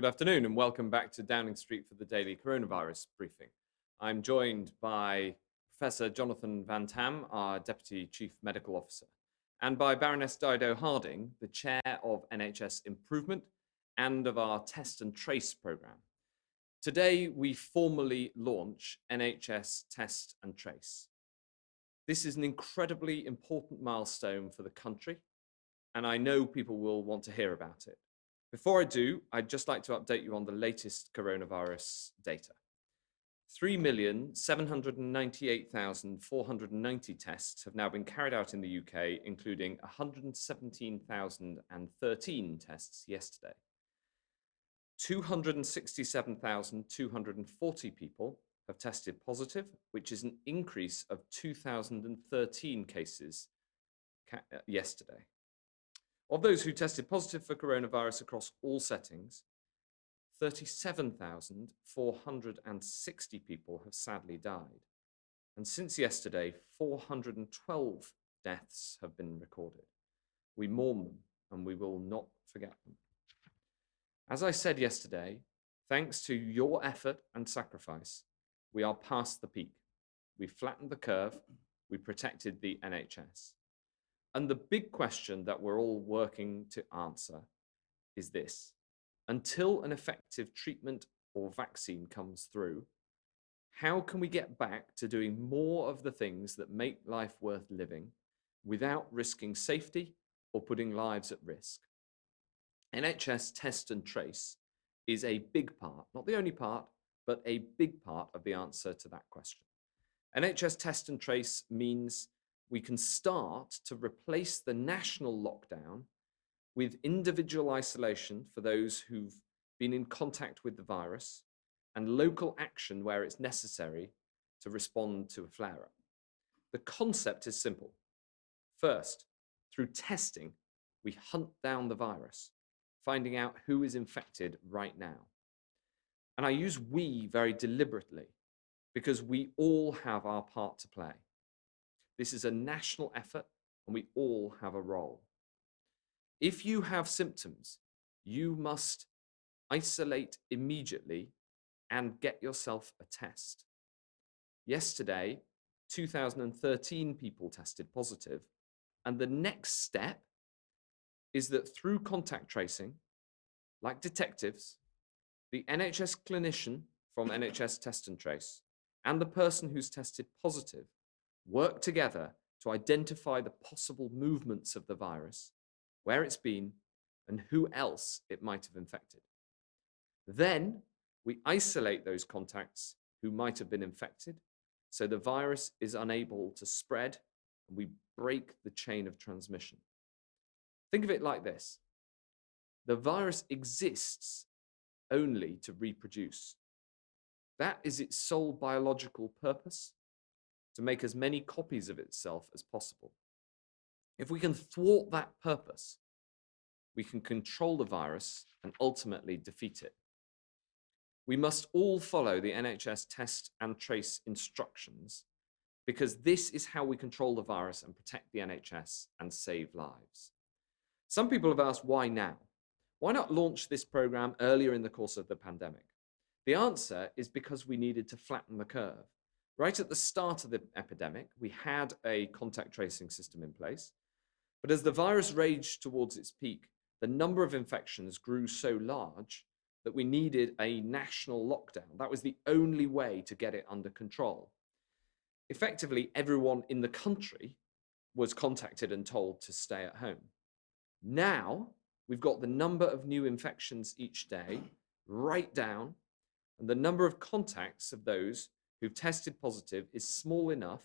Good afternoon and welcome back to Downing Street for the daily coronavirus briefing. I'm joined by Professor Jonathan Van Tam, our Deputy Chief Medical Officer, and by Baroness Dido Harding, the Chair of NHS Improvement and of our Test and Trace programme. Today, we formally launch NHS Test and Trace. This is an incredibly important milestone for the country, and I know people will want to hear about it. Before I do, I'd just like to update you on the latest coronavirus data. 3,798,490 tests have now been carried out in the UK, including 117,013 tests yesterday. 267,240 people have tested positive, which is an increase of 2,013 cases yesterday. Of those who tested positive for coronavirus across all settings, 37,460 people have sadly died. And since yesterday, 412 deaths have been recorded. We mourn them and we will not forget them. As I said yesterday, thanks to your effort and sacrifice, we are past the peak. We flattened the curve. We protected the NHS. And the big question that we're all working to answer is this. Until an effective treatment or vaccine comes through, how can we get back to doing more of the things that make life worth living without risking safety or putting lives at risk? NHS Test and Trace is a big part, not the only part, but a big part of the answer to that question. NHS Test and Trace means we can start to replace the national lockdown with individual isolation for those who've been in contact with the virus and local action where it's necessary to respond to a flare-up. The concept is simple. First, through testing, we hunt down the virus, finding out who is infected right now. And I use we very deliberately because we all have our part to play. This is a national effort and we all have a role. If you have symptoms, you must isolate immediately and get yourself a test. Yesterday, 2,013 people tested positive, and the next step is that through contact tracing, like detectives, the NHS clinician from NHS Test and Trace and the person who's tested positive work together to identify the possible movements of the virus, where it's been, and who else it might have infected. Then we isolate those contacts who might have been infected, so the virus is unable to spread, and we break the chain of transmission. Think of it like this. The virus exists only to reproduce. That is its sole biological purpose, to make as many copies of itself as possible. If we can thwart that purpose, we can control the virus and ultimately defeat it. We must all follow the NHS Test and Trace instructions because this is how we control the virus and protect the NHS and save lives. Some people have asked, why now? Why not launch this program earlier in the course of the pandemic? The answer is because we needed to flatten the curve. Right at the start of the epidemic, we had a contact tracing system in place, but as the virus raged towards its peak, the number of infections grew so large that we needed a national lockdown. That was the only way to get it under control. Effectively, everyone in the country was contacted and told to stay at home. Now, we've got the number of new infections each day right down, and the number of contacts of those who've tested positive is small enough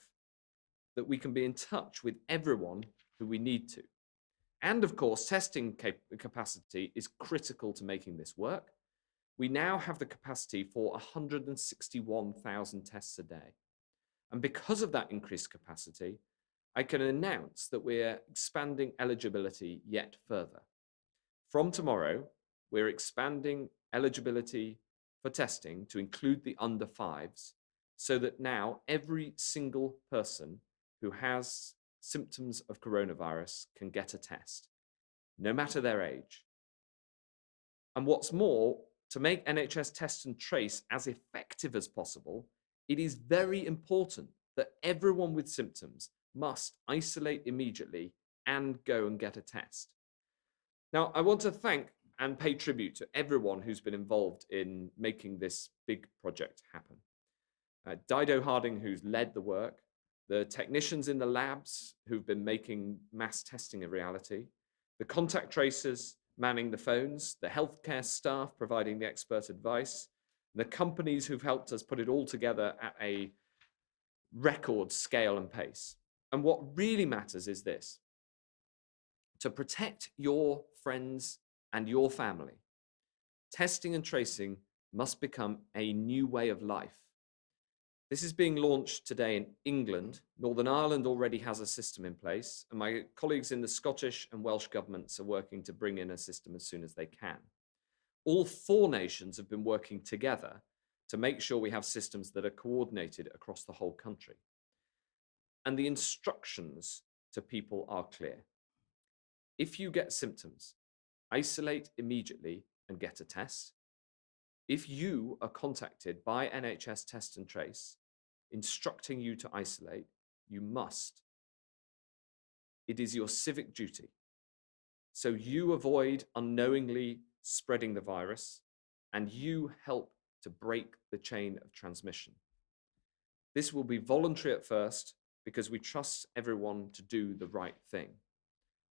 that we can be in touch with everyone who we need to. And of course, testing capacity is critical to making this work. We now have the capacity for 161,000 tests a day. And because of that increased capacity, I can announce that we're expanding eligibility yet further. From tomorrow, we're expanding eligibility for testing to include the under 5s, so that now every single person who has symptoms of coronavirus can get a test, no matter their age. And what's more, to make NHS test and trace as effective as possible, it is very important that everyone with symptoms must isolate immediately and go and get a test. Now, I want to thank and pay tribute to everyone who's been involved in making this big project happen. Dido Harding, who's led the work, the technicians in the labs who've been making mass testing a reality, the contact tracers manning the phones, the healthcare staff providing the expert advice, the companies who've helped us put it all together at a record scale and pace. And what really matters is this: to protect your friends and your family, testing and tracing must become a new way of life. This is being launched today in England. Northern Ireland already has a system in place, and my colleagues in the Scottish and Welsh governments are working to bring in a system as soon as they can. All 4 nations have been working together to make sure we have systems that are coordinated across the whole country. And the instructions to people are clear. If you get symptoms, isolate immediately and get a test. If you are contacted by NHS Test and Trace instructing you to isolate, you must. It is your civic duty. So you avoid unknowingly spreading the virus, and you help to break the chain of transmission. This will be voluntary at first because we trust everyone to do the right thing.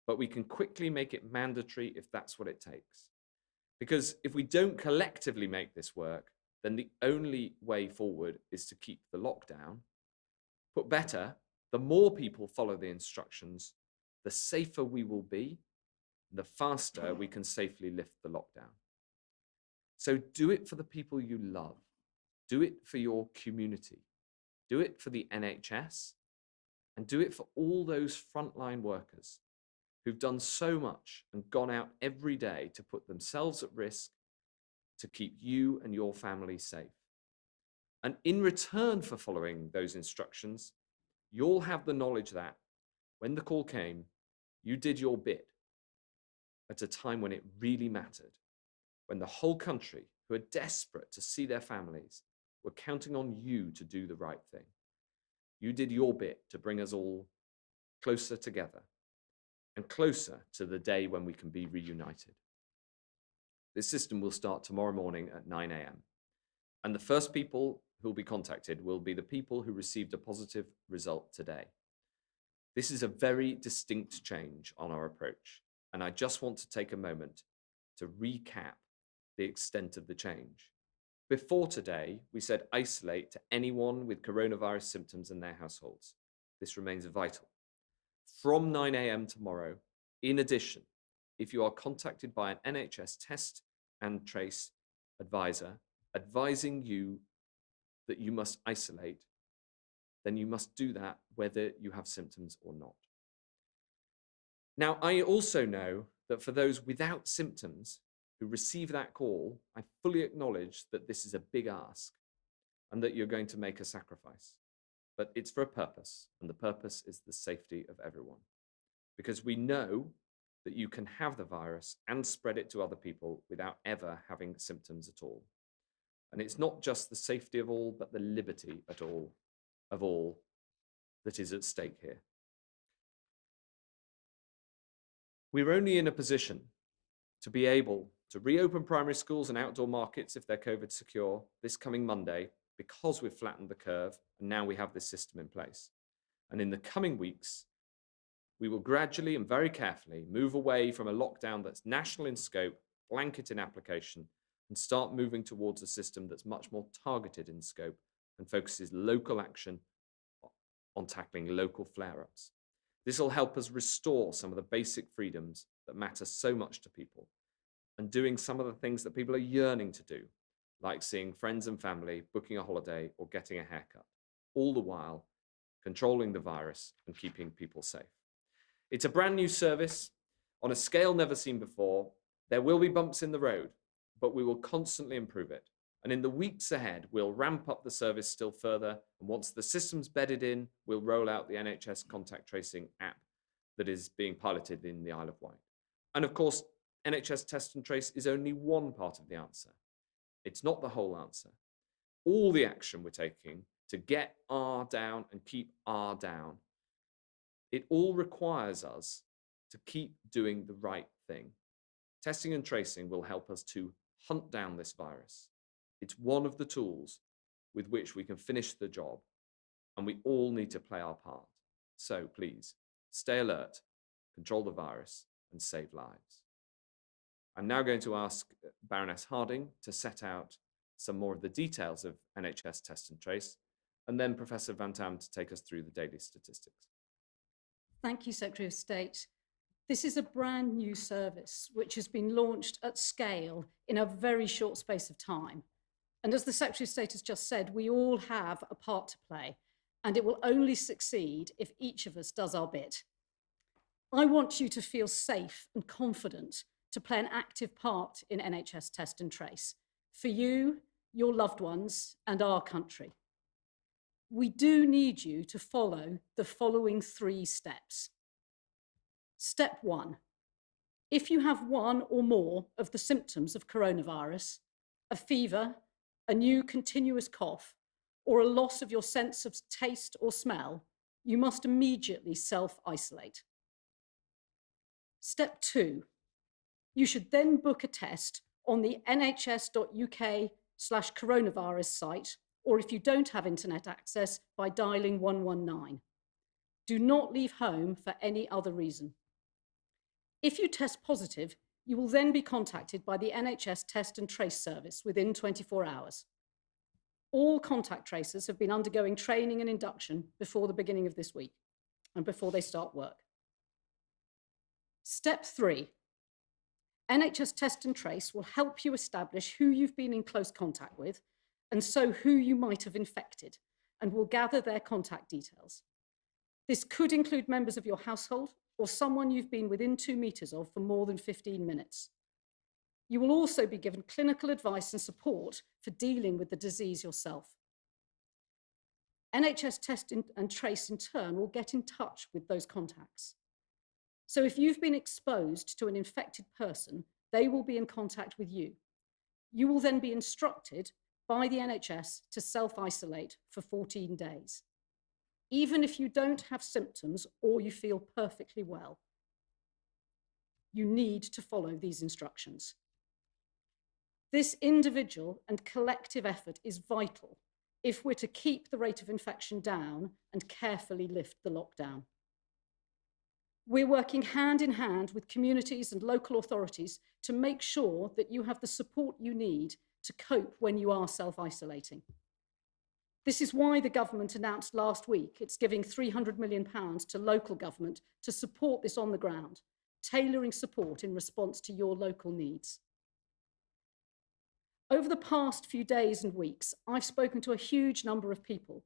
But we can quickly make it mandatory if that's what it takes. Because if we don't collectively make this work, then the only way forward is to keep the lockdown. Put better, the more people follow the instructions, the safer we will be, the faster we can safely lift the lockdown. So do it for the people you love. Do it for your community. Do it for the NHS. And do it for all those frontline workers who've done so much and gone out every day to put themselves at risk to keep you and your family safe. And in return for following those instructions, you'll have the knowledge that when the call came, you did your bit at a time when it really mattered, when the whole country, who are desperate to see their families, were counting on you to do the right thing. You did your bit to bring us all closer together and closer to the day when we can be reunited. This system will start tomorrow morning at 9 a.m. And the first people who will be contacted will be the people who received a positive result today. This is a very distinct change on our approach, and I just want to take a moment to recap the extent of the change. Before today, we said isolate to anyone with coronavirus symptoms in their households. This remains vital. From 9 a.m. tomorrow, in addition, if you are contacted by an NHS test and trace advisor advising you that you must isolate, then you must do that whether you have symptoms or not. Now, I also know that for those without symptoms who receive that call, I fully acknowledge that this is a big ask and that you're going to make a sacrifice. But it's for a purpose, and the purpose is the safety of everyone. Because we know that you can have the virus and spread it to other people without ever having symptoms at all. And it's not just the safety of all, but the liberty of all that is at stake here. We're only in a position to be able to reopen primary schools and outdoor markets if they're COVID secure this coming Monday because we've flattened the curve and now we have this system in place. And in the coming weeks, we will gradually and very carefully move away from a lockdown that's national in scope, blanket in application, and start moving towards a system that's much more targeted in scope and focuses local action on tackling local flare-ups. This will help us restore some of the basic freedoms that matter so much to people and doing some of the things that people are yearning to do, like seeing friends and family, booking a holiday, or getting a haircut, all the while controlling the virus and keeping people safe. It's a brand new service on a scale never seen before. There will be bumps in the road, but we will constantly improve it. And in the weeks ahead, we'll ramp up the service still further. And once the system's bedded in, we'll roll out the NHS contact tracing app that is being piloted in the Isle of Wight. And of course, NHS Test and Trace is only one part of the answer. It's not the whole answer. All the action we're taking to get R down and keep R down, it all requires us to keep doing the right thing. Testing and tracing will help us to hunt down this virus. It's one of the tools with which we can finish the job, and we all need to play our part. So please, stay alert, control the virus, and save lives. I'm now going to ask Baroness Harding to set out some more of the details of NHS Test and Trace, and then Professor Van Tam to take us through the daily statistics. Thank you, Secretary of State. This is a brand new service which has been launched at scale in a very short space of time. And as the Secretary of State has just said, we all have a part to play, and it will only succeed if each of us does our bit. I want you to feel safe and confident to play an active part in NHS Test and Trace for you, your loved ones, and our country. We do need you to follow the following 3 steps. Step 1, if you have one or more of the symptoms of coronavirus, a fever, a new continuous cough, or a loss of your sense of taste or smell, you must immediately self-isolate. Step 2, you should then book a test on the nhs.uk/coronavirus site, or if you don't have internet access, by dialing 119. Do not leave home for any other reason. If you test positive, you will then be contacted by the NHS Test and Trace service within 24 hours. All contact tracers have been undergoing training and induction before the beginning of this week and before they start work. Step 3, NHS Test and Trace will help you establish who you've been in close contact with, and so who you might have infected, and will gather their contact details. This could include members of your household or someone you've been within 2 meters of for more than 15 minutes. You will also be given clinical advice and support for dealing with the disease yourself. NHS Test and Trace in turn will get in touch with those contacts. So if you've been exposed to an infected person, they will be in contact with you. You will then be instructed by the NHS to self-isolate for 14 days, even if you don't have symptoms or you feel perfectly well. You need to follow these instructions. This individual and collective effort is vital if we're to keep the rate of infection down and carefully lift the lockdown. We're working hand in hand with communities and local authorities to make sure that you have the support you need to cope when you are self-isolating. This is why the government announced last week it's giving £300 million to local government to support this on the ground, tailoring support in response to your local needs. Over the past few days and weeks, I've spoken to a huge number of people,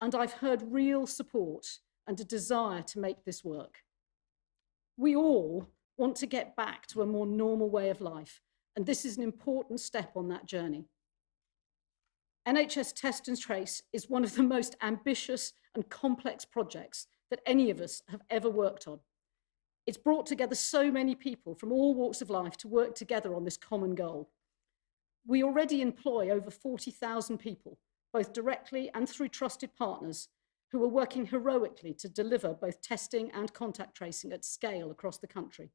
and I've heard real support and a desire to make this work. We all want to get back to a more normal way of life, and this is an important step on that journey. NHS Test and Trace is one of the most ambitious and complex projects that any of us have ever worked on. It's brought together so many people from all walks of life to work together on this common goal. We already employ over 40,000 people, both directly and through trusted partners, who are working heroically to deliver both testing and contact tracing at scale across the country.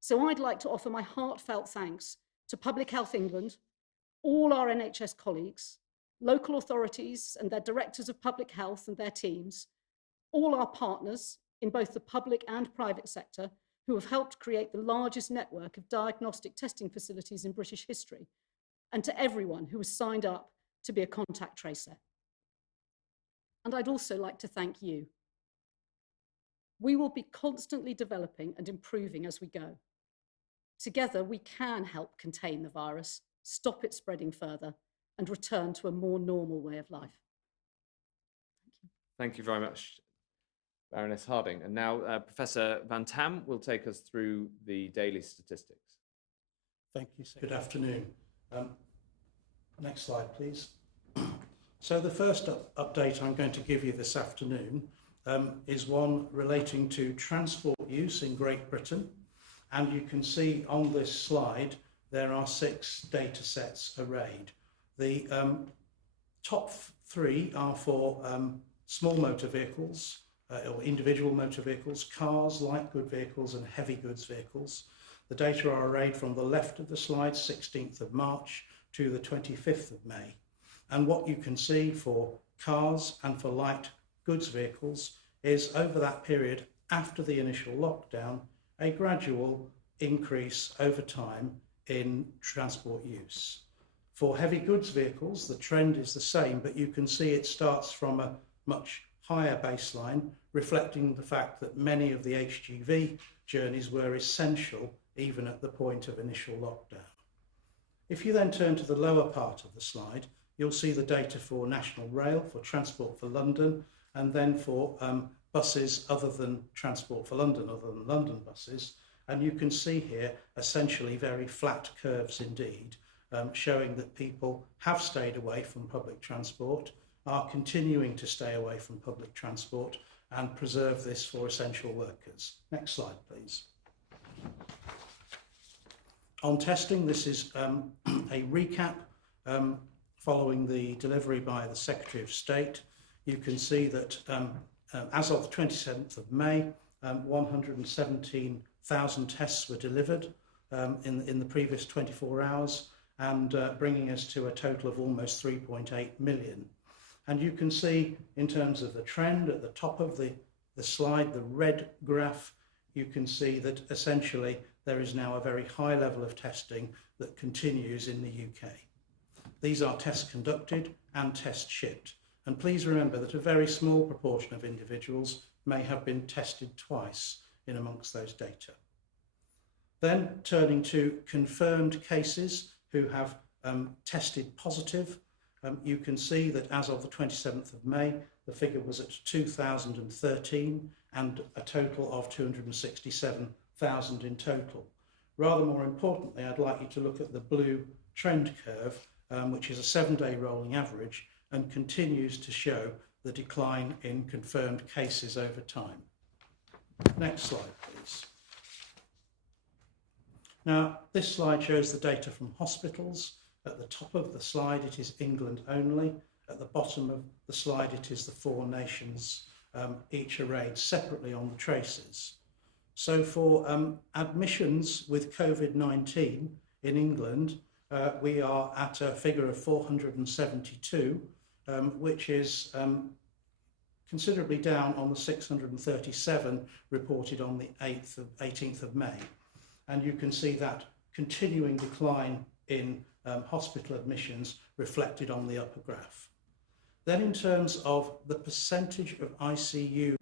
So I'd like to offer my heartfelt thanks to Public Health England, all our NHS colleagues, local authorities and their directors of public health and their teams, all our partners in both the public and private sector who have helped create the largest network of diagnostic testing facilities in British history, and to everyone who has signed up to be a contact tracer. And I'd also like to thank you. We will be constantly developing and improving as we go. Together, we can help contain the virus, stop it spreading further, and return to a more normal way of life. Thank you very much, Baroness Harding. And now Professor Van Tam will take us through the daily statistics. Thank you. Good afternoon. Next slide, please. So the first update I'm going to give you this afternoon is one relating to transport use in Great Britain. And you can see on this slide there are 6 data sets arrayed. The top 3 are for small motor vehicles, or individual motor vehicles, cars, light good vehicles and heavy goods vehicles. The data are arrayed from the left of the slide, 16th of March to the 25th of May. And what you can see for cars and for light goods vehicles is over that period after the initial lockdown, a gradual increase over time in transport use. For heavy goods vehicles, the trend is the same, but you can see it starts from a much higher baseline, reflecting the fact that many of the HGV journeys were essential even at the point of initial lockdown. If you then turn to the lower part of the slide, you'll see the data for National Rail, for Transport for London, and then for buses other than Transport for London, other than London buses. And you can see here essentially very flat curves indeed, showing that people have stayed away from public transport, are continuing to stay away from public transport and preserve this for essential workers. Next slide, please. On testing, this is a recap following the delivery by the Secretary of State. You can see that as of the 27th of May, 117,000 tests were delivered in the previous 24 hours, and bringing us to a total of almost 3.8 million. And you can see in terms of the trend at the top of the slide, the red graph, you can see that essentially there is now a very high level of testing that continues in the UK. These are tests conducted and tests shipped. And please remember that a very small proportion of individuals may have been tested twice in amongst those data. Then turning to confirmed cases who have tested positive, you can see that as of the 27th of May, the figure was at 2,013 and a total of 267,000 in total. Rather more importantly, I'd like you to look at the blue trend curve, which is a 7-day rolling average and continues to show the decline in confirmed cases over time. Next slide, please. Now, this slide shows the data from hospitals. At the top of the slide, it is England only. At the bottom of the slide, it is the 4 nations, each arrayed separately on the traces. So for admissions with COVID-19 in England, we are at a figure of 472, which is considerably down on the 637 reported on the 18th of May. And you can see that continuing decline in hospital admissions reflected on the upper graph. Then in terms of the percentage of ICU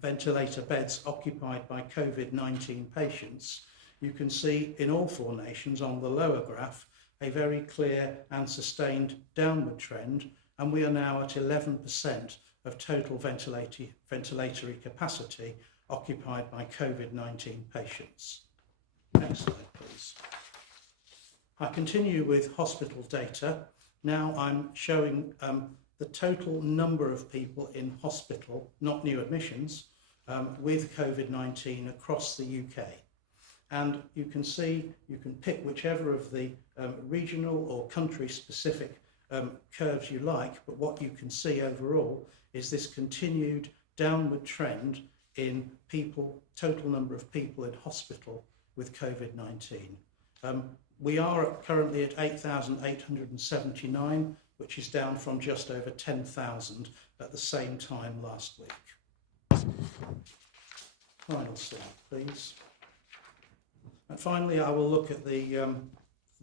ventilator beds occupied by COVID-19 patients, you can see in all 4 nations on the lower graph a very clear and sustained downward trend, and we are now at 11% of total ventilatory capacity occupied by COVID-19 patients. Next slide, please. I continue with hospital data. Now I'm showing the total number of people in hospital, not new admissions, with COVID-19 across the UK. And you can see, you can pick whichever of the regional or country-specific curves you like, but what you can see overall is this continued downward trend in people, total number of people in hospital with COVID-19. We are currently at 8,879, which is down from just over 10,000 at the same time last week. Final slide, please. And finally, I will look at the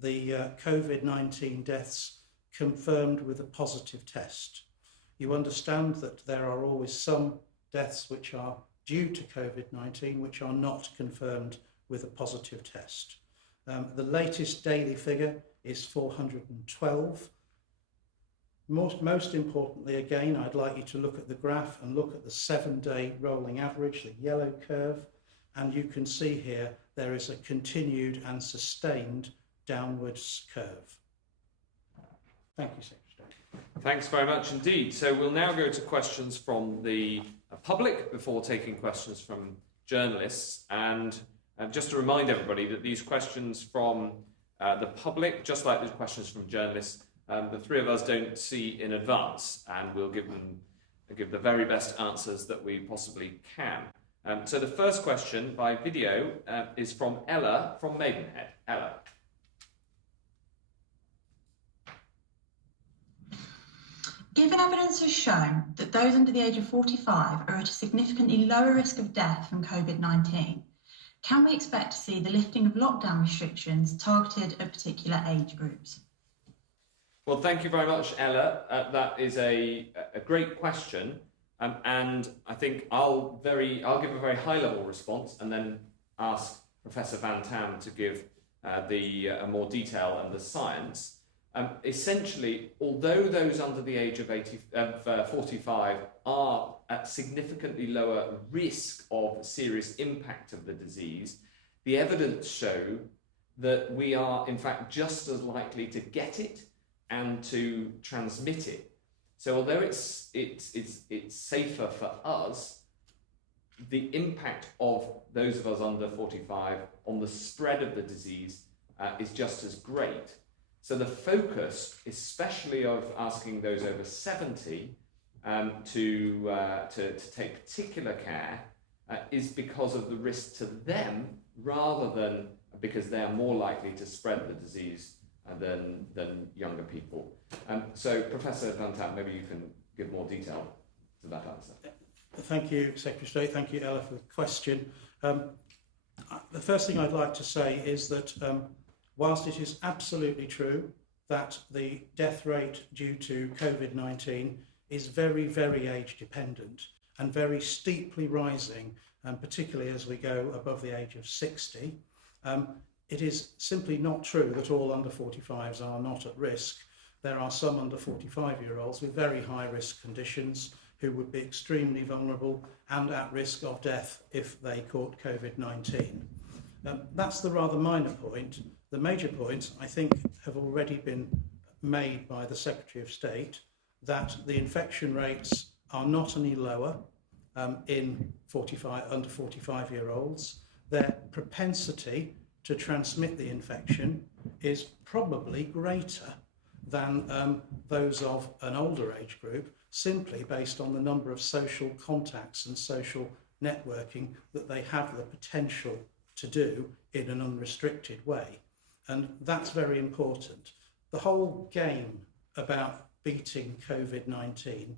COVID-19 deaths confirmed with a positive test. You understand that there are always some deaths which are due to COVID-19 which are not confirmed with a positive test. The latest daily figure is 412. Most importantly, again, I'd like you to look at the graph and look at the 7-day rolling average, the yellow curve, and you can see here there is a continued and sustained downwards curve. Thank you, Secretary. Thanks very much indeed. So we'll now go to questions from the public before taking questions from journalists. And just to remind everybody that these questions from The public, just like the questions from journalists, the three of us don't see in advance, and we'll give the very best answers that we possibly can. So the first question by video is from Ella from Maidenhead. Ella. Given evidence has shown that those under the age of 45 are at a significantly lower risk of death from COVID-19, can we expect to see the lifting of lockdown restrictions targeted at particular age groups? Well, thank you very much, Ella. That is a great question, and I think I'll give a very high-level response, and then ask Professor Van Tam to give the more detail and the science. Essentially, although those under the age of 45 are at significantly lower risk of serious impact of the disease, the evidence show that we are in fact just as likely to get it and to transmit it. So although it's safer for us, the impact of those of us under 45 on the spread of the disease is just as great. So the focus, especially of asking those over 70 to take particular care, is because of the risk to them rather than because they are more likely to spread the disease than younger people. So Professor Van Tam, maybe you can give more detail to that answer. Thank you, Secretary of State. Thank you, Ella, for the question. The first thing I'd like to say is that whilst it is absolutely true that the death rate due to COVID-19 is very, very age dependent and very steeply rising, particularly as we go above the age of 60, it is simply not true that all under 45s are not at risk. There are some under 45-year-olds with very high risk conditions who would be extremely vulnerable and at risk of death if they caught COVID-19. That's the rather minor point. The major points, I think, have already been made by the Secretary of State, that the infection rates are not any lower in under 45-year-olds. Their propensity to transmit the infection is probably greater than those of an older age group, simply based on the number of social contacts and social networking that they have the potential to do in an unrestricted way. And that's very important. The whole game about beating COVID-19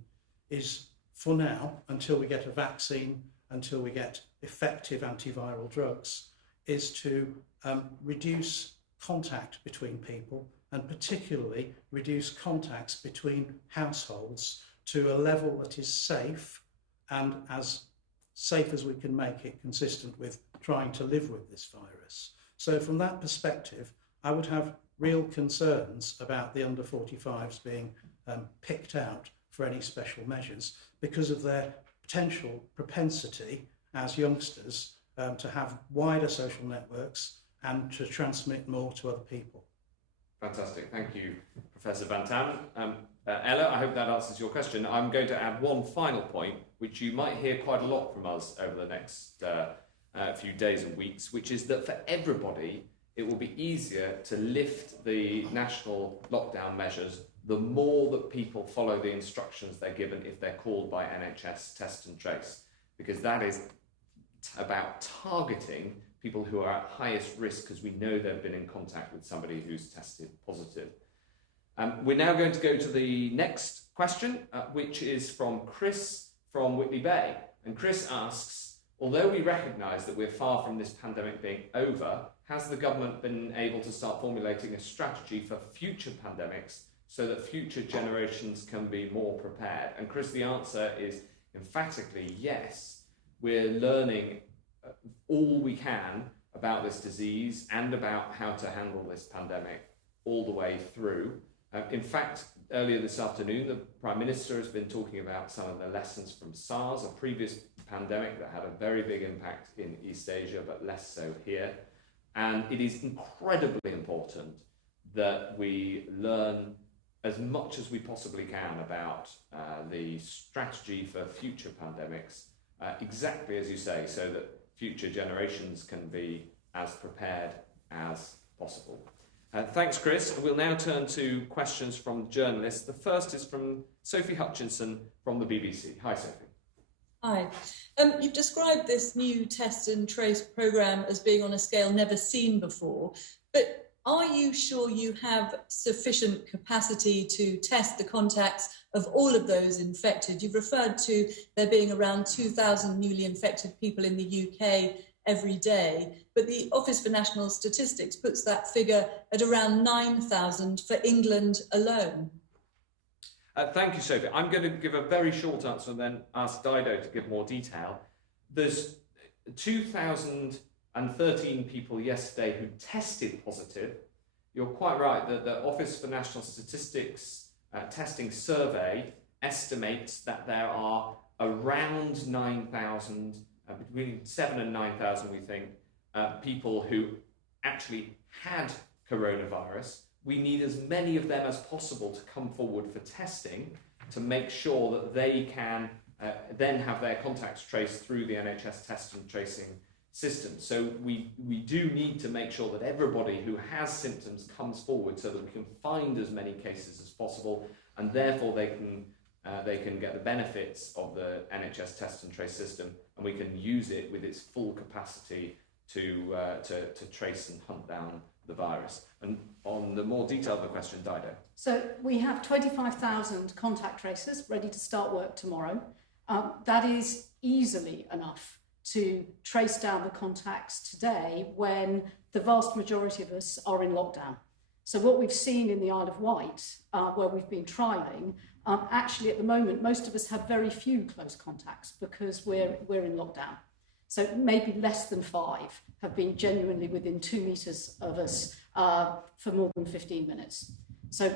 is, for now, until we get a vaccine, until we get effective antiviral drugs, is to reduce contact between people, and particularly reduce contacts between households to a level that is safe, and as safe as we can make it, consistent with trying to live with this virus. So from that perspective, I would have real concerns about the under 45s being picked out for any special measures because of their potential propensity as youngsters to have wider social networks and to transmit more to other people. Fantastic. Thank you, Professor Van Tam. Ella, I hope that answers your question. I'm going to add one final point, which you might hear quite a lot from us over the next few days and weeks, which is that for everybody, it will be easier to lift the national lockdown measures the more that people follow the instructions they're given if they're called by NHS Test and Trace, because that is about targeting people who are at highest risk because we know they've been in contact with somebody who's tested positive. We're now going to go to the next question, which is from Chris from Whitley Bay. And Chris asks, although we recognise that we're far from this pandemic being over, has the government been able to start formulating a strategy for future pandemics so that future generations can be more prepared? And Chris, the answer is emphatically yes. We're learning all we can about this disease and about how to handle this pandemic all the way through. In fact, earlier this afternoon, the Prime Minister has been talking about some of the lessons from SARS, a previous pandemic that had a very big impact in East Asia, but less so here. And it is incredibly important that we learn as much as we possibly can about the strategy for future pandemics, exactly as you say, so that future generations can be as prepared as possible. Thanks, Chris. We'll now turn to questions from journalists. The first is from Sophie Hutchinson from the BBC. Hi, Sophie. Hi. You've described this new test and trace programme as being on a scale never seen before, but are you sure you have sufficient capacity to test the contacts of all of those infected? You've referred to there being around 2,000 newly infected people in the UK every day, but the Office for National Statistics puts that figure at around 9,000 for England alone. Thank you, Sophie. I'm going to give a very short answer and then ask Dido to give more detail. There's 2,013 people yesterday who tested positive. You're quite right that the Office for National Statistics testing survey estimates that there are around 9,000, between 7,000 and 9,000, we think, people who actually had coronavirus. We need as many of them as possible to come forward for testing to make sure that they can then have their contacts traced through the NHS test and tracing system. So we do need to make sure that everybody who has symptoms comes forward so that we can find as many cases as possible, and therefore they can get the benefits of the NHS test and trace system, and we can use it with its full capacity to trace and hunt down the virus. And on the more detailed question, Dido. So we have 25,000 contact tracers ready to start work tomorrow. That is easily enough to trace down the contacts today when the vast majority of us are in lockdown. So what we've seen in the Isle of Wight, where we've been trialling, actually at the moment, most of us have very few close contacts because we're in lockdown. So maybe less than 5 have been genuinely within 2 meters of us for more than 15 minutes. So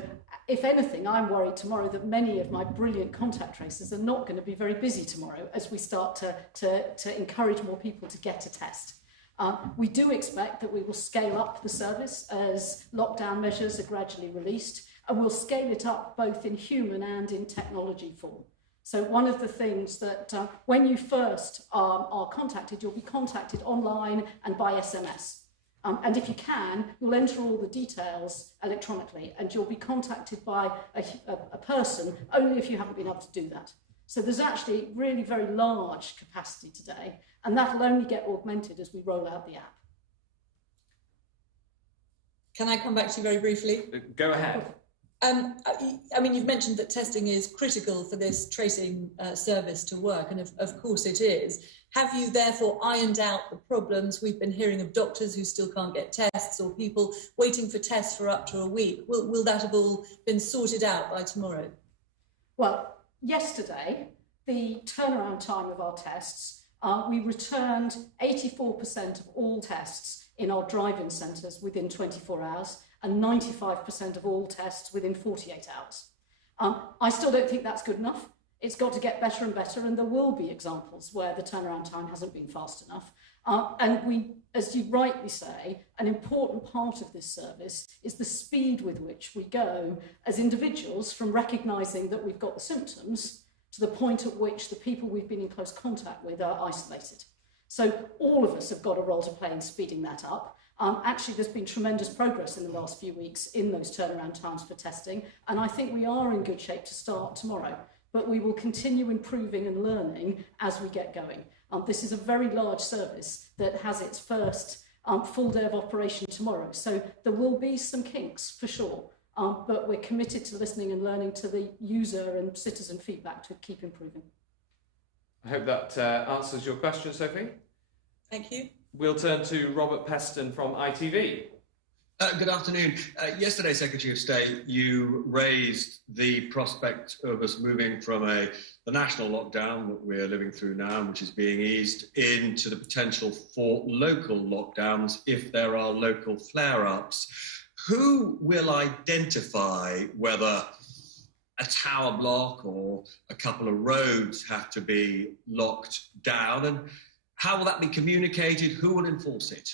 if anything, I'm worried tomorrow that many of my brilliant contact tracers are not going to be very busy tomorrow as we start to encourage more people to get a test. We do expect that we will scale up the service as lockdown measures are gradually released, and we'll scale it up both in human and in technology form. So one of the things that when you first are contacted, you'll be contacted online and by SMS. And if you can, you'll enter all the details electronically, and you'll be contacted by a person only if you haven't been able to do that. So there's actually really very large capacity today, and that'll only get augmented as we roll out the app. Can I come back to you very briefly? Go ahead. I mean, you've mentioned that testing is critical for this tracing service to work, and of course it is. Have you therefore ironed out the problems? We've been hearing of doctors who still can't get tests, or people waiting for tests for up to a week. Will that have all been sorted out by tomorrow? Well, yesterday, the turnaround time of our tests, we returned 84% of all tests in our drive-in centres within 24 hours, and 95% of all tests within 48 hours. I still don't think that's good enough. It's got to get better and better, and there will be examples where the turnaround time hasn't been fast enough. And we, as you rightly say, an important part of this service is the speed with which we go as individuals from recognising that we've got the symptoms to the point at which the people we've been in close contact with are isolated. So all of us have got a role to play in speeding that up. Actually, there's been tremendous progress in the last few weeks in those turnaround times for testing, and I think we are in good shape to start tomorrow. But we will continue improving and learning as we get going. This is a very large service that has its first full day of operation tomorrow, so there will be some kinks for sure, but we're committed to listening and learning to the user and citizen feedback to keep improving. I hope that answers your question, Sophie. Thank you. We'll turn to Robert Peston from ITV. Good afternoon. Yesterday, Secretary of State, you raised the prospect of us moving from the national lockdown that we're living through now, which is being eased, into the potential for local lockdowns if there are local flare-ups. Who will identify whether a tower block or a couple of roads have to be locked down, and how will that be communicated? Who will enforce it?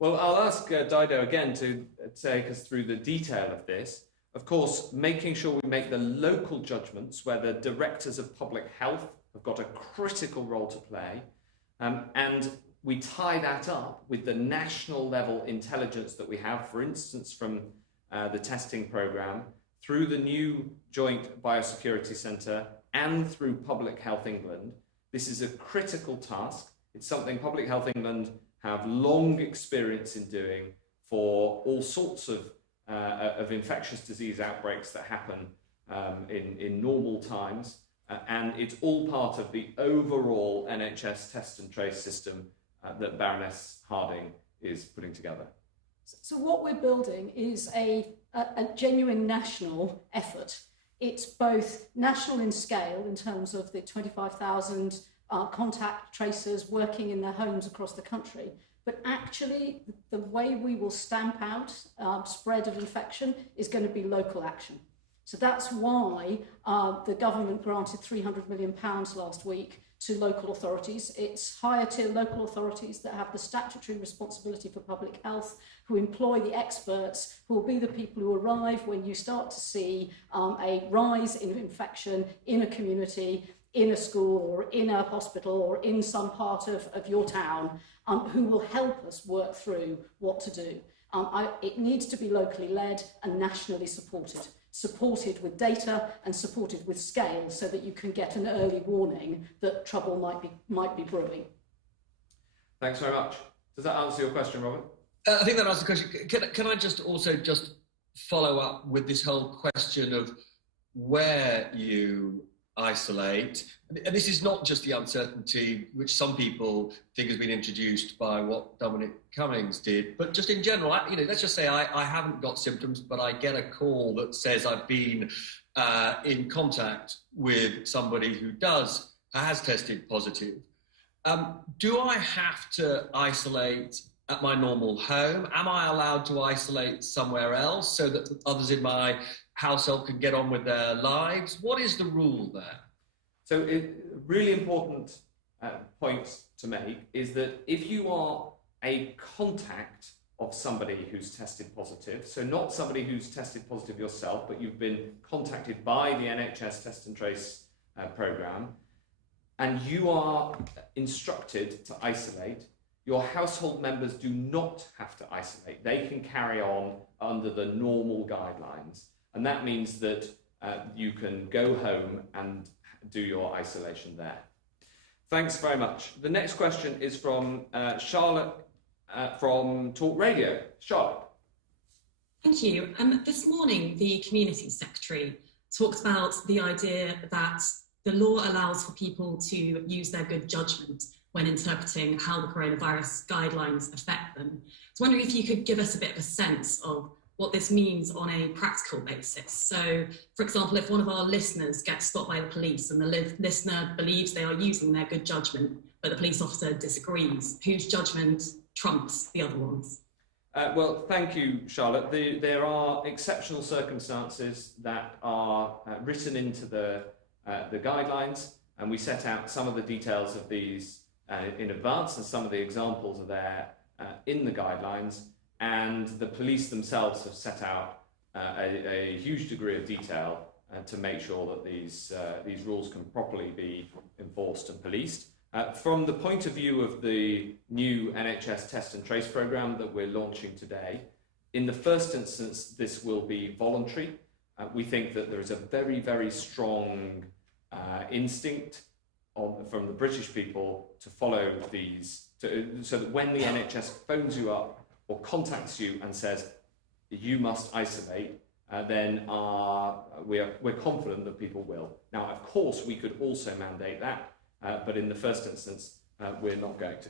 Well, I'll ask Dido again to take us through the detail of this. Of course, making sure we make the local judgments where the directors of public health have got a critical role to play. And we tie that up with the national level intelligence that we have, for instance, from the testing programme, through the new Joint Biosecurity Centre and through Public Health England. This is a critical task. It's something Public Health England have long experience in doing for all sorts of infectious disease outbreaks that happen in normal times. And it's all part of the overall NHS test and trace system that Baroness Harding is putting together. So what we're building is a genuine national effort. It's both national in scale in terms of the 25,000 contact tracers working in their homes across the country, but actually the way we will stamp out spread of infection is going to be local action. So that's why the government granted £300 million last week to local authorities. It's higher tier local authorities that have the statutory responsibility for public health, who employ the experts, who will be the people who arrive when you start to see a rise in infection in a community, in a school or in a hospital or in some part of your town, who will help us work through what to do. It needs to be locally led and nationally supported with data and supported with scale, so that you can get an early warning that trouble might be brewing. Thanks very much. Does that answer your question, Robert? I think that answers the question. Can I just follow up with this whole question of where you isolate? And this is not just the uncertainty which some people think has been introduced by what Dominic Cummings did, but just in general, let's just say I haven't got symptoms, but I get a call that says I've been in contact with somebody who has tested positive. Do I have to isolate at my normal home? Am I allowed to isolate somewhere else so that others in my household can get on with their lives? What is the rule there? So a really important point to make is that if you are a contact of somebody who's tested positive, so not somebody who's tested positive yourself, but you've been contacted by the NHS Test and Trace programme, and you are instructed to isolate, your household members do not have to isolate. They can carry on under the normal guidelines. And that means that you can go home and do your isolation there. Thanks very much. The next question is from Charlotte from Talk Radio. Charlotte. Thank you. This morning, the Community Secretary talked about the idea that the law allows for people to use their good judgment when interpreting how the coronavirus guidelines affect them. I was wondering if you could give us a bit of a sense of what this means on a practical basis. So, for example, if one of our listeners gets stopped by the police and the listener believes they are using their good judgment, but the police officer disagrees, whose judgment trumps the other one's? Well, thank you, Charlotte. There are exceptional circumstances that are written into the guidelines, and we set out some of the details of these in advance, and some of the examples are there in the guidelines. And the police themselves have set out a huge degree of detail to make sure that these rules can properly be enforced and policed. From the point of view of the new NHS Test and Trace programme that we're launching today, in the first instance, this will be voluntary. We think that there is a very, very strong instinct from the British people to follow these, so that when the NHS phones you up or contacts you and says you must isolate, then we're confident that people will. Now, of course, we could also mandate that, but in the first instance, we're not going to.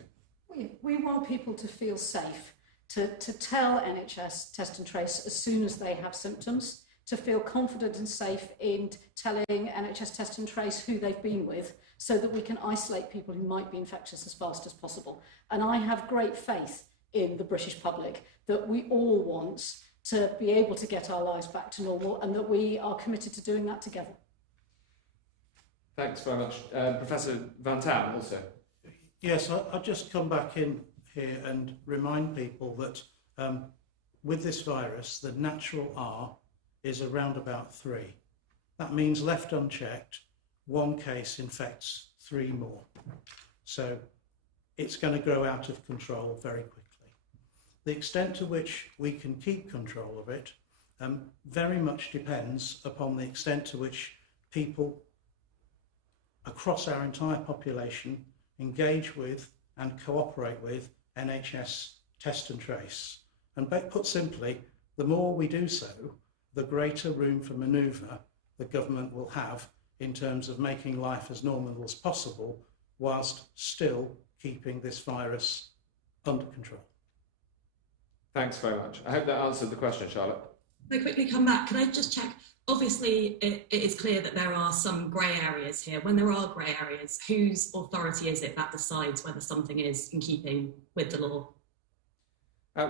We want people to feel safe, to tell NHS Test and Trace as soon as they have symptoms, to feel confident and safe in telling NHS Test and Trace who they've been with, so that we can isolate people who might be infectious as fast as possible. And I have great faith in the British public that we all want to be able to get our lives back to normal, and that we are committed to doing that together. Thanks very much. Professor Van Tam also. Yes, I'll just come back in here and remind people that with this virus, the natural R is around about 3. That means left unchecked, one case infects 3 more. So it's going to grow out of control very quickly. The extent to which we can keep control of it very much depends upon the extent to which people across our entire population engage with and cooperate with NHS test and trace. And put simply, the more we do so, the greater room for manoeuvre the government will have in terms of making life as normal as possible whilst still keeping this virus under control. Thanks very much. I hope that answered the question, Charlotte. Can I quickly come back? Can I just check? Obviously, it is clear that there are some grey areas here. When there are grey areas, whose authority is it that decides whether something is in keeping with the law?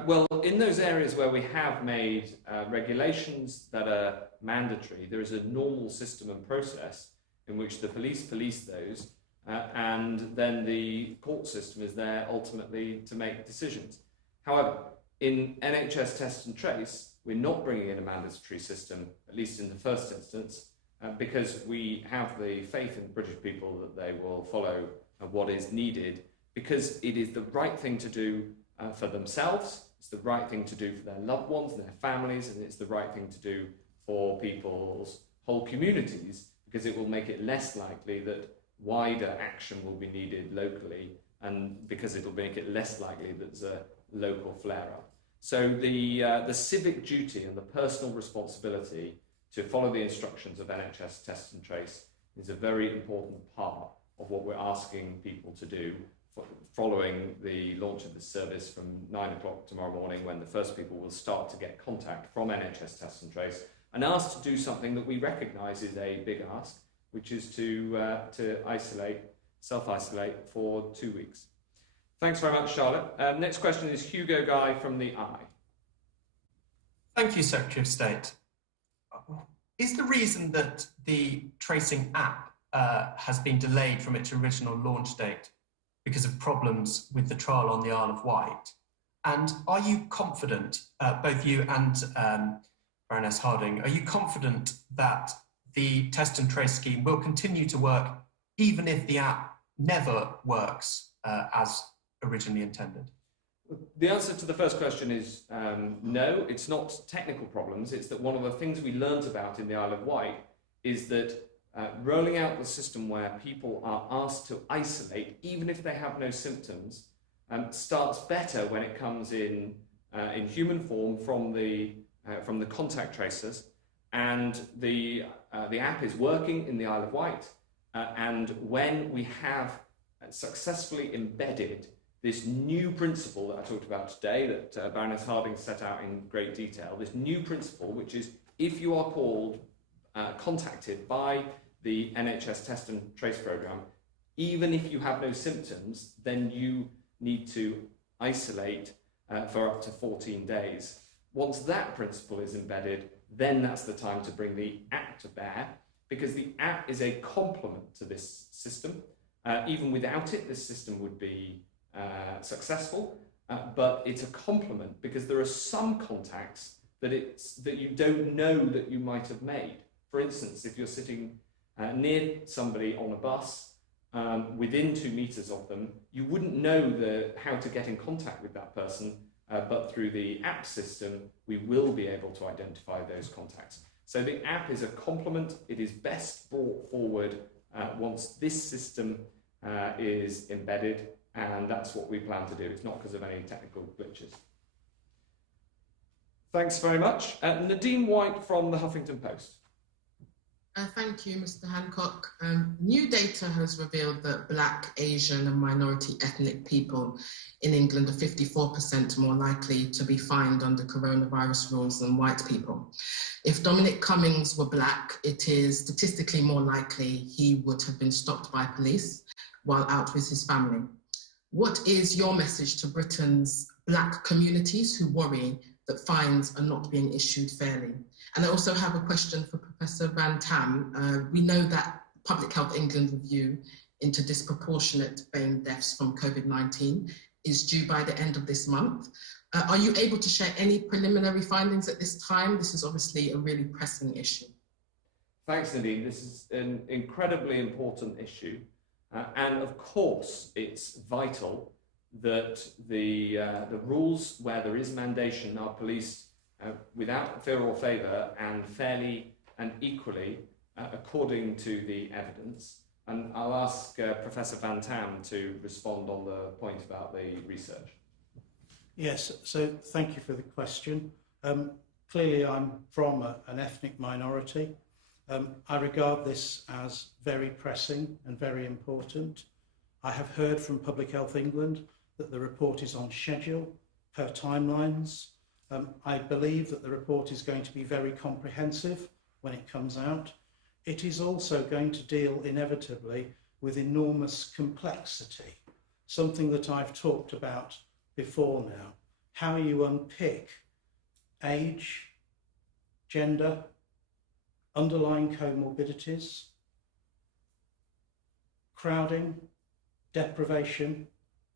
Well, in those areas where we have made regulations that are mandatory, there is a normal system and process in which the police police those, and then the court system is there ultimately to make decisions. However, in NHS test and trace, we're not bringing in a mandatory system, at least in the first instance, because we have the faith in the British people that they will follow what is needed, because it is the right thing to do for themselves, it's the right thing to do for their loved ones and their families, and it's the right thing to do for people's whole communities, because it will make it less likely that wider action will be needed locally, and because it will make it less likely that there's a local flare-up. So the civic duty and the personal responsibility to follow the instructions of NHS test and trace is a very important part of what we're asking people to do following the launch of this service from 9 o'clock tomorrow morning, when the first people will start to get contact from NHS test and trace and asked to do something that we recognise is a big ask, which is to self-isolate for 2 weeks. Thanks very much, Charlotte. Next question is Hugo Guy from the Eye. Thank you, Secretary of State. Is the reason that the tracing app has been delayed from its original launch date because of problems with the trial on the Isle of Wight? And are you confident, both you and Baroness Harding, are you confident that the test and trace scheme will continue to work even if the app never works as originally intended? The answer to the first question is no, it's not technical problems. It's that one of the things we learned about in the Isle of Wight is that rolling out the system where people are asked to isolate, even if they have no symptoms, starts better when it comes in human form from the contact tracers, and the app is working in the Isle of Wight, and when we have successfully embedded this new principle that I talked about today, that Baroness Harding set out in great detail, this new principle, which is if you are contacted by the NHS test and trace programme, even if you have no symptoms, then you need to isolate for up to 14 days. Once that principle is embedded, then that's the time to bring the app to bear, because the app is a complement to this system. Even without it, this system would be successful, but it's a complement because there are some contacts that you don't know that you might have made. For instance, if you're sitting near somebody on a bus, within 2 meters of them, you wouldn't know how to get in contact with that person, but through the app system, we will be able to identify those contacts. So the app is a complement. It is best brought forward once this system is embedded, and that's what we plan to do. It's not because of any technical glitches. Thanks very much. Nadine White from the Huffington Post. Thank you, Mr. Hancock. New data has revealed that Black, Asian and minority ethnic people in England are 54% more likely to be fined under coronavirus rules than white people. If Dominic Cummings were Black, it is statistically more likely he would have been stopped by police while out with his family. What is your message to Britain's Black communities who worry that fines are not being issued fairly? And I also have a question for Professor Van Tam. We know that Public Health England review into disproportionate BAME deaths from COVID-19 is due by the end of this month. Are you able to share any preliminary findings at this time? This is obviously a really pressing issue. Thanks, Nadine. This is an incredibly important issue. And of course, it's vital that the rules where there is mandation are policed without fear or favour and fairly and equally according to the evidence. And I'll ask Professor Van Tam to respond on the point about the research. Yes, so thank you for the question. Clearly I'm from an ethnic minority. I regard this as very pressing and very important. I have heard from Public Health England that the report is on schedule per timelines. I believe that the report is going to be very comprehensive when it comes out. It is also going to deal inevitably with enormous complexity, something that I've talked about before now. How you unpick age, gender, underlying comorbidities, crowding, deprivation,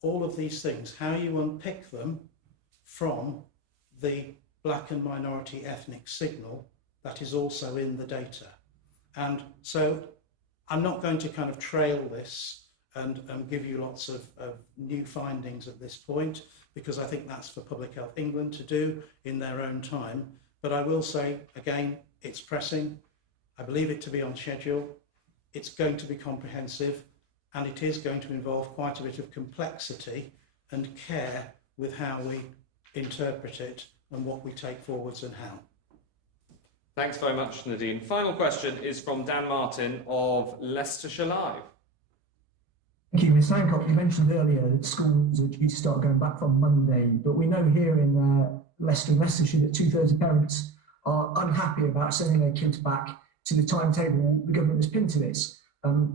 all of these things, how you unpick them from the black and minority ethnic signal that is also in the data. And so I'm not going to kind of trail this and give you lots of new findings at this point, because I think that's for Public Health England to do in their own time. But I will say, again, it's pressing. I believe it to be on schedule. It's going to be comprehensive, and it is going to involve quite a bit of complexity and care with how we interpret it and what we take forwards and how. Thanks very much, Nadine. Final question is from Dan Martin of Leicestershire Live. Thank you, Mr. Hancock. You mentioned earlier that schools are due to start going back from Monday, but we know here in Leicester and Leicestershire that 2/3 of parents are unhappy about sending their kids back to the timetable the government has pinned to this.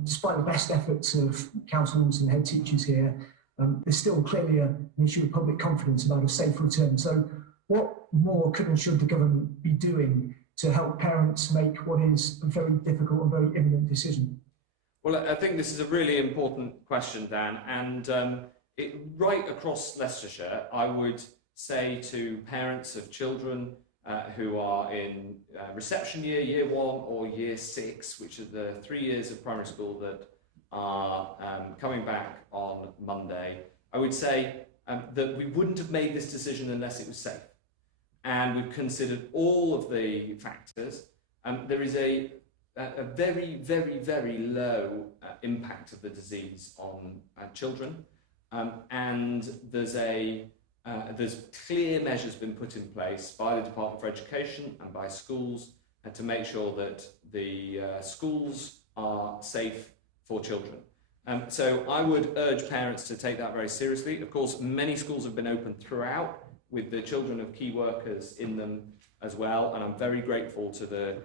Despite the best efforts of councils and head teachers here, there's still clearly an issue of public confidence about a safe return. So what more could and should the government be doing to help parents make what is a very difficult and very imminent decision? Well, I think this is a really important question, Dan, and right across Leicestershire, I would say to parents of children who are in reception year, year 1 or year 6, which are the 3 years of primary school that are coming back on Monday, I would say that we wouldn't have made this decision unless it was safe. And we've considered all of the factors. There is a very, very, very low impact of the disease on children, and there's clear measures been put in place by the Department for Education and by schools to make sure that the schools are safe for children. So I would urge parents to take that very seriously. Of course, many schools have been open throughout, with the children of key workers in them as well, and I'm very grateful to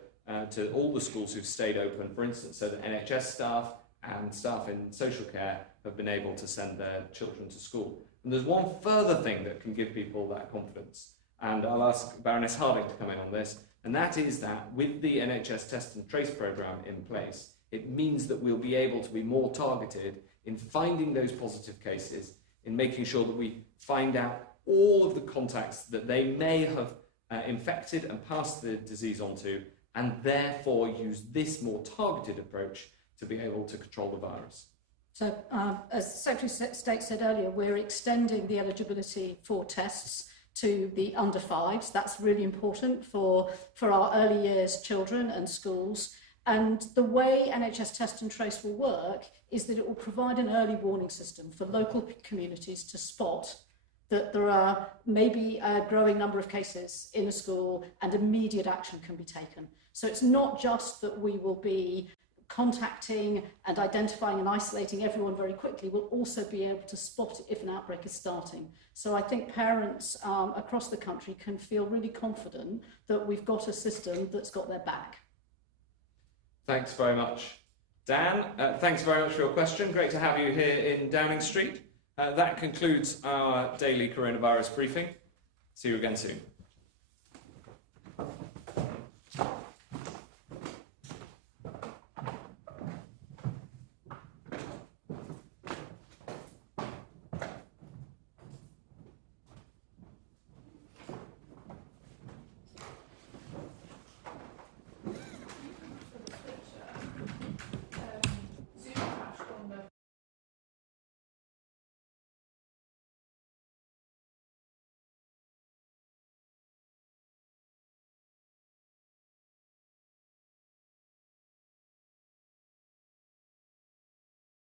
all the schools who've stayed open, for instance, so that NHS staff and staff in social care have been able to send their children to school. And there's one further thing that can give people that confidence, and I'll ask Baroness Harding to come in on this, and that is that with the NHS Test and Trace programme in place, it means that we'll be able to be more targeted in finding those positive cases, in making sure that we find out all of the contacts that they may have infected and passed the disease onto, and therefore use this more targeted approach to be able to control the virus. So, as the Secretary of State said earlier, we're extending the eligibility for tests to the under 5s. That's really important for our early years children and schools. And the way NHS Test and Trace will work is that it will provide an early warning system for local communities to spot that there are maybe a growing number of cases in a school and immediate action can be taken. So it's not just that we will be contacting and identifying and isolating everyone very quickly, we'll also be able to spot it if an outbreak is starting. So I think parents across the country can feel really confident that we've got a system that's got their back. Thanks very much, Dan. Thanks very much for your question. Great to have you here in Downing Street. That concludes our daily coronavirus briefing. See you again soon.